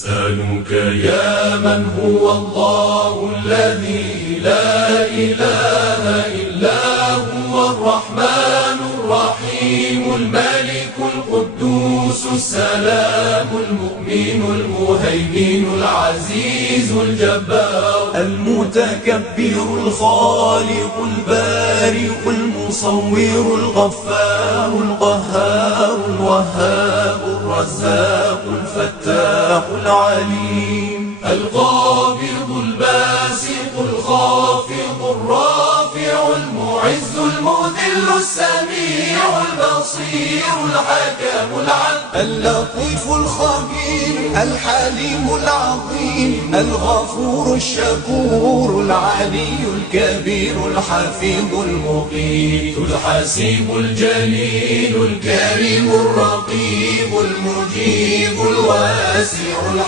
أسألك يا من هو الله الذي لا إله إلا هو الرحمن الرحيم الملك القدوس السلام المؤمن المهيمن العزيز الجبار المتكبر الخالق البارئ المصور الغفار القهار الوهاب الرزاق الفتاح العليم القابض الباسط الخافض الرافع المعز المذل السميع البصير الحكم العدل اللطيف الخبير الحليم العظيم الغفور الشكور العلي الكبير الحفيظ المقيت الحسيب الجليل الكريم الرقيب المجيب الواسع